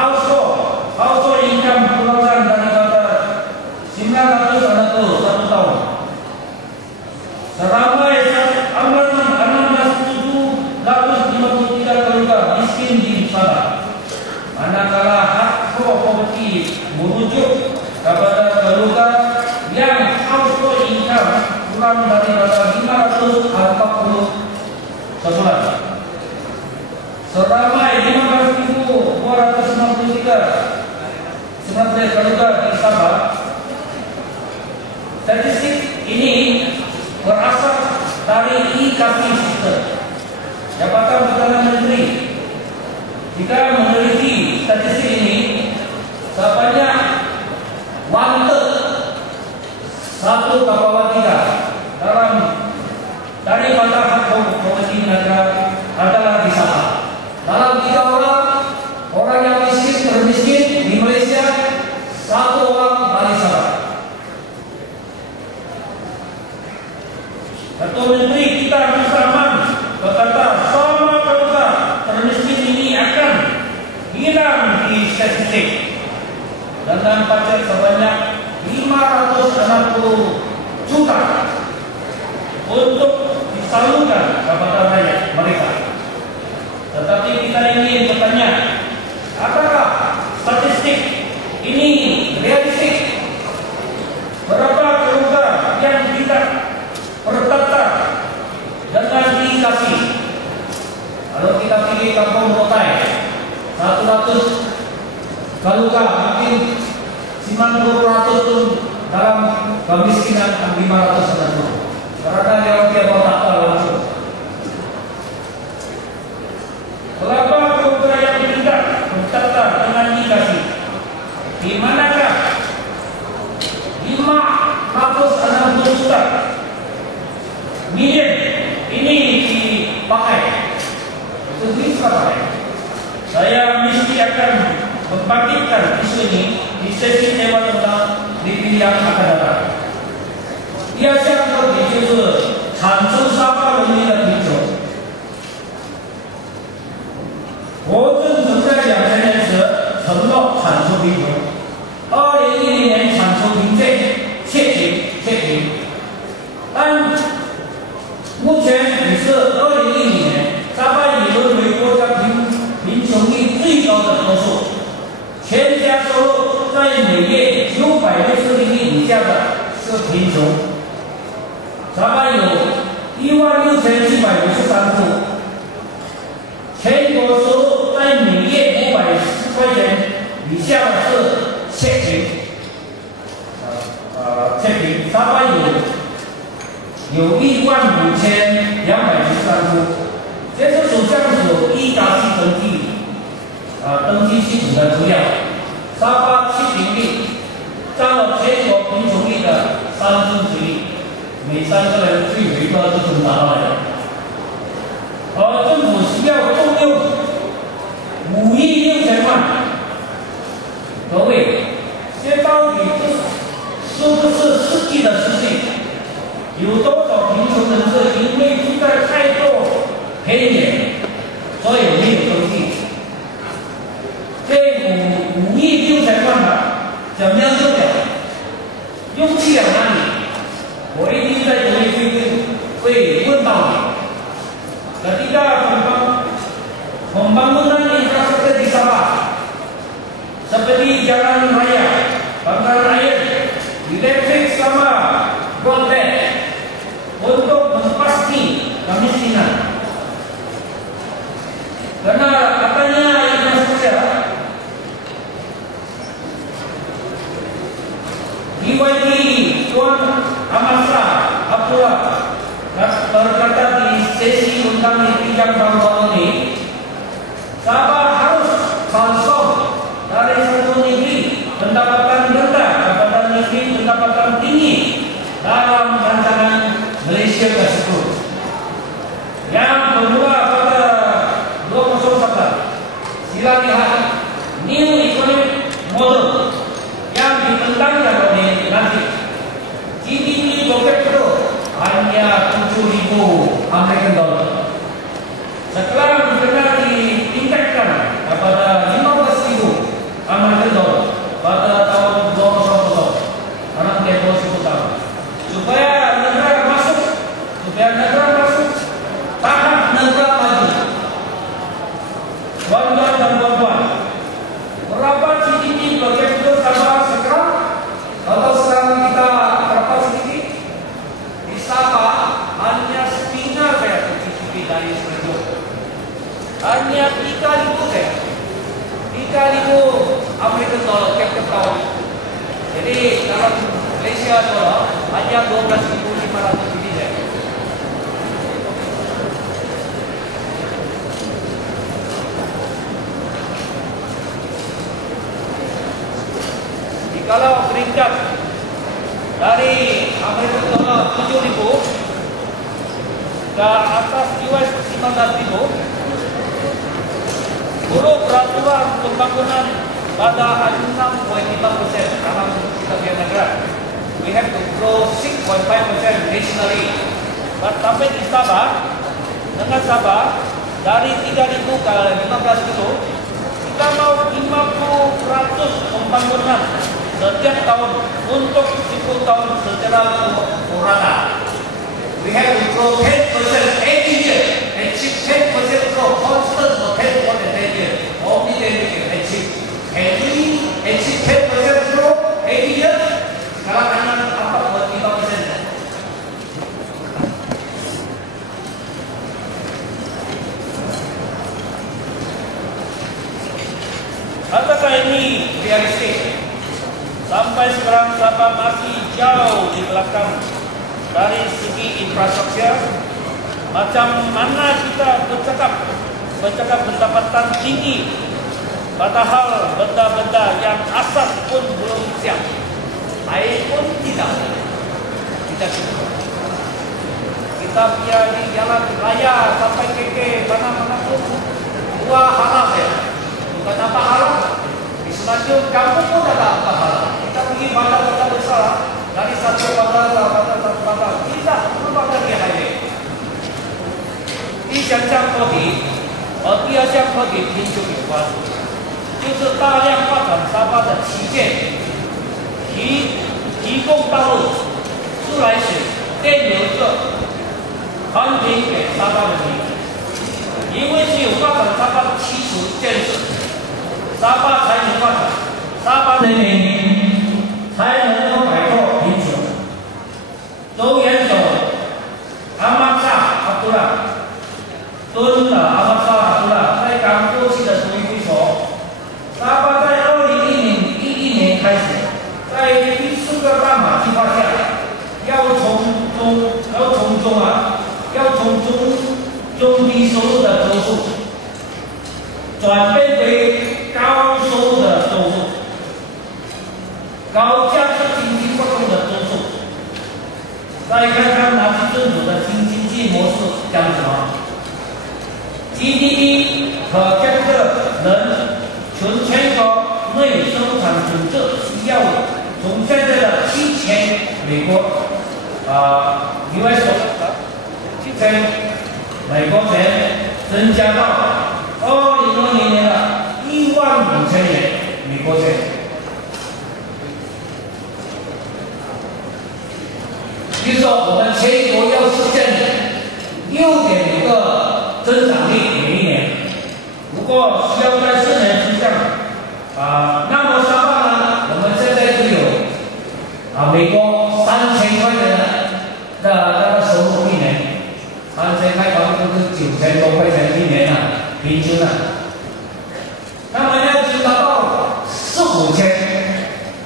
household income kurang daripada 900 anak tuh 1 tahun. Seramai 16.753 keluarga miskin di Sabah. Manakala hak poverty merujuk kepada keluarga yang household income kurang daripada 540 sebulan. Seramai 15.293 keluarga di Sabah. Statistik ini berasal dari e-KP System, Jabatan Perdana Menteri. Jika meneliti statistik ini, sebanyak 1/3 satu bawah 3 daripada hak poverty negara adalah di Sabah. Dalam 3 orang yang miskin termiskin di Malaysia, 1 orang dari Sabah. Ketua Menteri kita Musliman berkata semua keluarga termiskin ini akan hilang di statistik dengan pajak sebanyak 560 juta untuk disalurkan kepada rakyat mereka. Tetapi kita ingin bertanya, apakah statistik ini realistik? Berapa keluarga yang tidak terdaftar dengan dikasih? Kalau kita pilih kampung Rotai 100 keluarga, mungkin 90% itu dalam kemiskinan 560. Karena dia mau daftar langsung. Berapa keluarga yang tidak terdaftar dengan dikasih? Di manakah 560 juta miliar ini dipakai? Itu bisa pakai. Saya mesti akan membangkitkan isu ini di sesi tema tentang di yang akan datang. Dia siapa? Dia itu Chanchu Sabah Rendah Bintang. 国政曾在2000年时承诺产出平衡，2010年产出平这切平，但目前已是2010年，沙巴已沦为国家贫穷率最高的州属，全家收入在每月960亿以下的是贫穷。沙巴有16753户，全国收入在每月510块钱以下的是切平。沙巴有15293户，这是首相所e-KP登记系统的资料。沙巴切平率占了全国贫穷率的1/3，每3个人就有1个是中达到的。而政府需要动用5亿6千万，各位，这到底是不是实际的事情？有多少贫穷人士因为住在太多偏远，所以没有登记？这5亿6千万怎么样用的？用去了哪里？我一定在这里会问到你。Ketika pembangunan infrastruktur di Sabah seperti jalan raya, bangkalan air, elektrik sama broadband untuk mengatasi kemiskinan. Karena katanya infrastruktur BYD Tuan Amasa Abdullah berkata di sesi tentang pinjam bank ini, Sabah harus transform dari satu negeri pendapatan rendah kepada negeri pendapatan tinggi dalam rancangan Malaysia tersebut. Yang bermula pada 2011, sila lihat New Economic Model yang ditentangkan oleh nanti GDP per capita hanya 7.000 American dollar. Setelah ditingkatkan kepada 15.000 3.000 American dollar tiap tahun. Jadi dalam Malaysia dollar hanya 12.500 ini saja. Kalau peringkat dari American dollar 7.000 ke atas US 15.000, huruf peraturan pembangunan pada 6.5% dalam sebagian negara. We have to grow 6.5% nationally. Tapi di Sabah, dengan Sabah dari 3.000 ke 15.000, kita mau 50% pembangunan setiap tahun untuk 10 tahun secara merata. We have to grow 10% every year, achieve 10% growth constant for 10 more than 10 years. Only then we can achieve. Can we achieve 10% growth every year? Sekarang hanya 4.5%. Apakah ini realistik? Sampai sekarang Sabah masih jauh di belakang dari segi infrastruktur. Macam mana kita bercakap pendapatan tinggi, padahal benda-benda yang asas pun belum siap, air pun tidak. Kita punya di jalan raya sampai KK mana-mana pun dua halal ya, bukan apa halal. Di Semenanjung kampung pun ada apa halal. Kita pergi bandar besar dari satu bandar ke satu bandar, tidak berubah lagi highway. 一项项科技和第二项科技贫穷有关，就是大量发展沙巴的基建，提供道路、自来水、电流这环评给沙巴人民。因为只有发展沙巴的基础建设，沙巴才能发展，沙巴人民才能够摆脱贫穷。周元首阿玛萨阿杜拉。敦的阿巴萨阿杜拉在刚过去的回归说，沙巴在2011年开始，在第4个大马计划下，要从中低收入的州属转变为高收入的州属，高价值经济活动的州属。再看看南京政府的新经济模式讲什么？ GDP 可capita人群全国内生产总值需要从现在的7000美国US 7000美国钱增加到2020年的15000元美国钱。比如说，我们全国要实现6.5个。 增长率每一年，不过需要在4年之上，那么沙巴呢？我们现在只有美国3000块钱的那个收入一年，3000块差不多是9000多块钱一年啊，平均啊。那么要去达到4、5千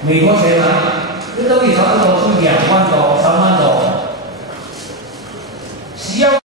美国钱啊，这都差不多是2万多、3万多，需要。